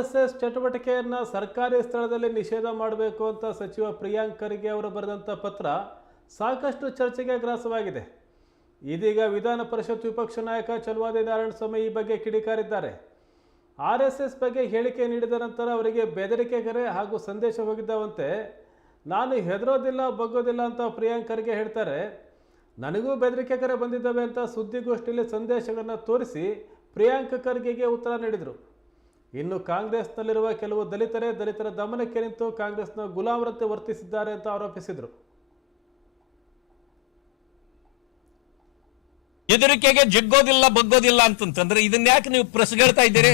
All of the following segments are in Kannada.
ಎಸ್ ಎಸ್ ಚಟುವಟಿಕೆಯನ್ನು ಸರ್ಕಾರಿ ಸ್ಥಳದಲ್ಲಿ ನಿಷೇಧ ಮಾಡಬೇಕು ಅಂತ ಸಚಿವ ಪ್ರಿಯಾಂಕ್ ಖರ್ಗೆ ಅವರು ಬರೆದಂಥ ಪತ್ರ ಸಾಕಷ್ಟು ಚರ್ಚೆಗೆ ಗ್ರಾಸವಾಗಿದೆ. ಇದೀಗ ವಿಧಾನ ಪರಿಷತ್ ವಿಪಕ್ಷ ನಾಯಕ ಚಲುವಾದಿ ನಾರಾಯಣಸ್ವಾಮಿ ಈ ಬಗ್ಗೆ ಕಿಡಿಕಾರಿದ್ದಾರೆ. ಆರ್ ಎಸ್ ಎಸ್ ಬಗ್ಗೆ ಹೇಳಿಕೆ ನೀಡಿದ ನಂತರ ಅವರಿಗೆ ಬೆದರಿಕೆ ಕರೆ ಹಾಗೂ ಸಂದೇಶ ಹೋಗಿದ್ದಾವಂತೆ, ನಾನು ಹೆದರೋದಿಲ್ಲ, ಬಗ್ಗೋದಿಲ್ಲ ಅಂತ ಪ್ರಿಯಾಂಕ್ ಖರ್ಗೆ ಹೇಳ್ತಾರೆ. ನನಗೂ ಬೆದರಿಕೆ ಕರೆ ಬಂದಿದ್ದಾವೆ ಅಂತ ಸುದ್ದಿಗೋಷ್ಠಿಯಲ್ಲಿ ಸಂದೇಶಗಳನ್ನು ತೋರಿಸಿ ಪ್ರಿಯಾಂಕ್ ಖರ್ಗೆಗೆ ಉತ್ತರ ನೀಡಿದರು. ಇನ್ನು ಕಾಂಗ್ರೆಸ್ನಲ್ಲಿರುವ ಕೆಲವು ದಲಿತರೇ ದಲಿತರ ದಮನಕ್ಕೆ ನಿಂತು ಕಾಂಗ್ರೆಸ್ನ ಗುಲಾಮರಂತೆ ವರ್ತಿಸಿದ್ದಾರೆ ಅಂತ ಆರೋಪಿಸಿದರು. ಹೆದರಿಕೆಗೆ ಜಗ್ಗೋದಿಲ್ಲ, ಬಗ್ಗೋದಿಲ್ಲ ಅಂತಂತಂದ್ರೆ ಇದನ್ನ ಯಾಕೆ ನೀವು ಪ್ರಶ್ನೆಳ್ತಾ ಇದ್ದೀರಿ?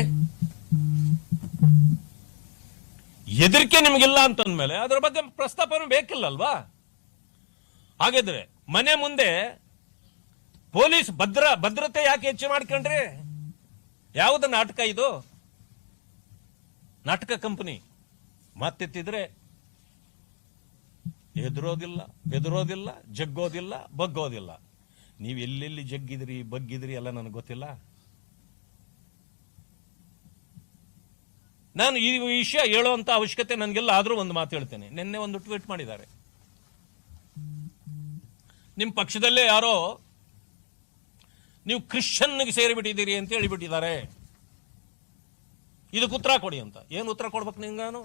ಹೆದರಿಕೆ ನಿಮಗಿಲ್ಲ ಅಂತಂದ್ಮೇಲೆ ಅದ್ರ ಬಗ್ಗೆ ಪ್ರಸ್ತಾಪನೆ ಬೇಕಿಲ್ಲ ಅಲ್ವಾ ಹಾಗಿದ್ರೆ ಮನೆ ಮುಂದೆ ಪೊಲೀಸ್ ಭದ್ರ, ಭದ್ರತೆ ಯಾಕೆ ಹೆಚ್ಚು ಮಾಡ್ಕೊಂಡ್ರಿ? ಯಾವ್ದು ನಾಟಕ ಇದು? ನಾಟಕ ಕಂಪನಿ. ಮಾತೆತ್ತಿದ್ರೆ ಎದುರೋದಿಲ್ಲ ಬೆದರೋದಿಲ್ಲ, ಜಗ್ಗೋದಿಲ್ಲ, ಬಗ್ಗೋದಿಲ್ಲ. ನೀವು ಎಲ್ಲೆಲ್ಲಿ ಜಗ್ಗಿದ್ರಿ, ಬಗ್ಗಿದ್ರಿ ಎಲ್ಲ ನನಗೆ ಗೊತ್ತಿಲ್ಲ. ನಾನು ಈ ವಿಷಯ ಹೇಳುವಂತ ಅವಶ್ಯಕತೆ ನನಗೆಲ್ಲ ಆದರೂ ಒಂದು ಮಾತು ಹೇಳ್ತೇನೆ. ನಿನ್ನೆ ಒಂದು ಟ್ವೀಟ್ ಮಾಡಿದ್ದಾರೆ. ನಿಮ್ಮ ಪಕ್ಷದಲ್ಲೇ ಯಾರೋ, ನೀವು ಕ್ರಿಶ್ಚನ್ಗೆ ಸೇರಿಬಿಟ್ಟಿದ್ದೀರಿ ಅಂತ ಹೇಳಿಬಿಟ್ಟಿದ್ದಾರೆ. ಇದಕ್ಕೆ ಉತ್ತರ ಕೊಡಿ ಅಂತ. ಏನು ಉತ್ತರ ಕೊಡ್ಬೇಕು ನಿಂಗೆ ನಾನು?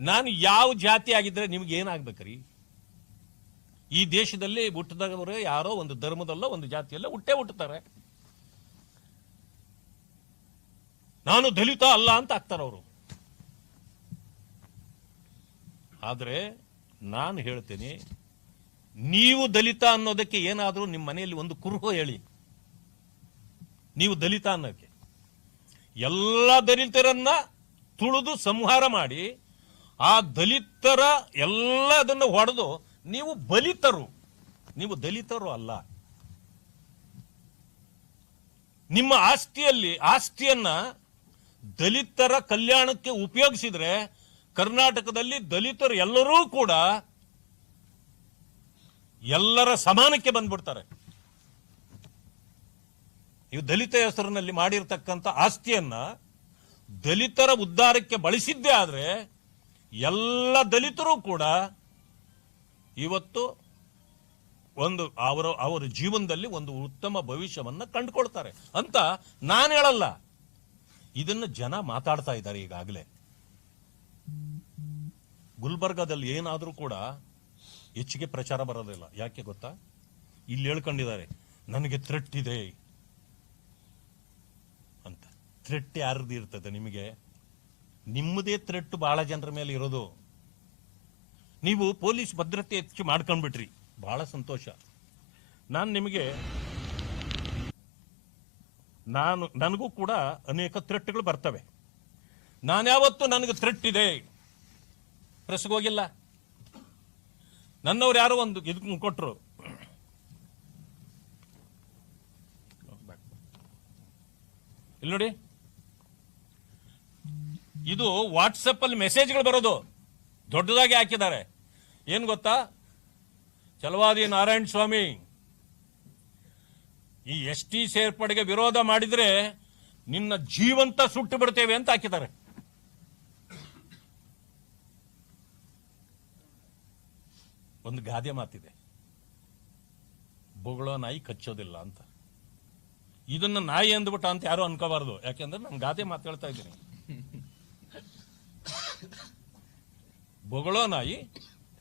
ನಾನು ಯಾವ ಜಾತಿ ಆಗಿದ್ರೆ ನಿಮ್ಗೆ ಏನಾಗ್ಬೇಕ್ರಿ? ಈ ದೇಶದಲ್ಲಿ ಹುಟ್ಟಿದವರು ಯಾರೋ ಒಂದು ಧರ್ಮದಲ್ಲೋ ಒಂದು ಜಾತಿಯಲ್ಲೋ ಹುಟ್ಟೇ ಹುಟ್ಟುತ್ತಾರೆ. ನಾನು ದಲಿತ ಅಲ್ಲ ಅಂತ ಆಗ್ತಾರ ಅವರು. ಆದ್ರೆ ನಾನು ಹೇಳ್ತೇನೆ, ನೀವು ದಲಿತ ಅನ್ನೋದಕ್ಕೆ ಏನಾದರೂ ನಿಮ್ಮ ಮನೆಯಲ್ಲಿ ಒಂದು ಕುರುಹು ಹೇಳಿ. ನೀವು ದಲಿತ ಅನ್ನೋಕ್ಕೆ ಎಲ್ಲ ದಲಿತರನ್ನ ತುಳಿದು ಸಂಹಾರ ಮಾಡಿ ಆ ದಲಿತರ ಎಲ್ಲ ಅದನ್ನು ಹೊಡೆದು ನೀವು ಬಲಿತರು. ನೀವು ದಲಿತರು ಅಲ್ಲ. ನಿಮ್ಮ ಆಸ್ತಿಯಲ್ಲಿ ಆಸ್ತಿಯನ್ನ ದಲಿತರ ಕಲ್ಯಾಣಕ್ಕೆ ಉಪಯೋಗಿಸಿದ್ರೆ ಕರ್ನಾಟಕದಲ್ಲಿ ದಲಿತರು ಎಲ್ಲರೂ ಕೂಡ ಎಲ್ಲರ ಸಮಾನಕ್ಕೆ ಬಂದ್ಬಿಡ್ತಾರೆ. ಇವು ದಲಿತ ಹೆಸರಿನಲ್ಲಿ ಮಾಡಿರ್ತಕ್ಕಂಥ ಆಸ್ತಿಯನ್ನ ದಲಿತರ ಉದ್ಧಾರಕ್ಕೆ ಬಳಸಿದ್ದೇ ಆದರೆ ಎಲ್ಲ ದಲಿತರು ಕೂಡ ಇವತ್ತು ಒಂದು ಅವರ ಅವರ ಜೀವನದಲ್ಲಿ ಒಂದು ಉತ್ತಮ ಭವಿಷ್ಯವನ್ನು ಕಂಡುಕೊಳ್ತಾರೆ. ಅಂತ ನಾನು ಹೇಳಲ್ಲ. ಇದನ್ನು ಜನ ಮಾತಾಡ್ತಾ ಇದ್ದಾರೆ ಈಗಾಗಲೇ. ಗುಲ್ಬರ್ಗಾದಲ್ಲಿ ಏನಾದರೂ ಕೂಡ ಹೆಚ್ಚಿಗೆ ಪ್ರಚಾರ ಬರೋದಿಲ್ಲ. ಯಾಕೆ ಗೊತ್ತಾ? ಇಲ್ಲಿ ಹೇಳ್ಕೊಂಡಿದ್ದಾರೆ, ನನಗೆ ಥ್ರೆಟ್ ಇದೆ. ಥ್ರೆಟ್ ಯಾರ್ದು ಇರ್ತದೆ ನಿಮಗೆ? ನಿಮ್ಮದೇ ಥ್ರೆಟ್ ಬಹಳ ಜನರ ಮೇಲೆ ಇರೋದು. ನೀವು ಪೊಲೀಸ್ ಭದ್ರತೆ ಹೆಚ್ಚು ಮಾಡ್ಕೊಂಡ್ಬಿಟ್ರಿ. ಬಹಳ ಸಂತೋಷ. ನಾನು ನಿಮಗೆ, ನಾನು, ನನಗೂ ಕೂಡ ಅನೇಕ ಥ್ರೆಟ್ಗಳು ಬರ್ತವೆ. ನಾನ್ಯಾವತ್ತು ನನಗೆ ಥ್ರೆಟ್ ಇದೆ. ಪ್ರೆಸ್ಗೆ ಹೋಗಿಲ್ಲ. ನನ್ನವ್ರು ಯಾರೋ ಒಂದು ಇದ್ ಕೊಟ್ಟರು ಇಲ್ಲಿ ನೋಡಿ. ಇದು ವಾಟ್ಸಪ್ ಅಲ್ಲಿ ಮೆಸೇಜ್ಗಳು ಬರೋದು. ದೊಡ್ಡದಾಗಿ ಹಾಕಿದ್ದಾರೆ. ಏನ್ ಗೊತ್ತಾ? ಚಲವಾದಿ ನಾರಾಯಣ ಸ್ವಾಮಿ, ಈ ಎಸ್ ಟಿ ಸೇರ್ಪಡೆಗೆ ವಿರೋಧ ಮಾಡಿದ್ರೆ ನಿನ್ನ ಜೀವಂತ ಸುಟ್ಟು ಬಿಡ್ತೇವೆ ಅಂತ ಹಾಕಿದ್ದಾರೆ. ಒಂದು ಗಾದೆ ಮಾತಿದೆ. ಬೊಗಳೋ ನಾಯಿ ಕಚ್ಚೋದಿಲ್ಲ ಅಂತ. ಇದನ್ನ ನಾಯಿ ಅಂದ್ಬಿಟ್ಟ ಅಂತ ಯಾರು ಅನ್ಕೋಬಾರ್ದು. ಯಾಕೆಂದ್ರೆ ನಾನು ಗಾದೆ ಮಾತಾಡ್ತಾ ಇದ್ದೀನಿ. ಬೊಗಳೋ ನಾಯಿ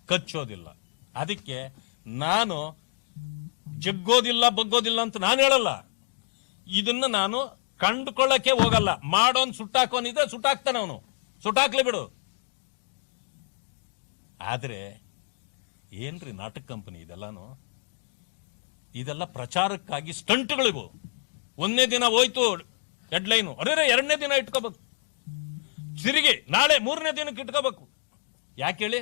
ಕಚ್ಚೋದಿಲ್ಲ. ಅದಕ್ಕೆ ನಾನು ಜಗ್ಗೋದಿಲ್ಲ, ಬಗ್ಗೋದಿಲ್ಲ ಅಂತ ನಾನು ಹೇಳಲ್ಲ. ಇದನ್ನ ನಾನು ಕಂಡುಕೊಳ್ಳಕ್ಕೆ ಹೋಗಲ್ಲ. ಮಾಡೋನ್ ಸುಟ್ಟಾಕೋನಿದ್ರೆ ಸುಟ್ಟಾಕ್ತಾನೆ ಅವನು. ಸುಟ್ಟಾಕ್ಲಿ ಬಿಡು. ಆದ್ರೆ ಏನ್ರಿ ನಾಟಕ ಕಂಪನಿ ಇದೆಲ್ಲಾನು? ಇದೆಲ್ಲ ಪ್ರಚಾರಕ್ಕಾಗಿ ಸ್ಟಂಟ್ಗಳಿವು. ಒಂದನೇ ದಿನ ಹೋಯ್ತು ಹೆಡ್ಲೈನು. ಅರೆ ಎರಡನೇ ದಿನ ಇಟ್ಕೋಬೇಕು. ತಿರುಗಿ ನಾಳೆ ಮೂರನೇ ದಿನಕ್ಕೆ ಇಟ್ಕೋಬೇಕು. ಯಾಕೆ ಹೇಳಿ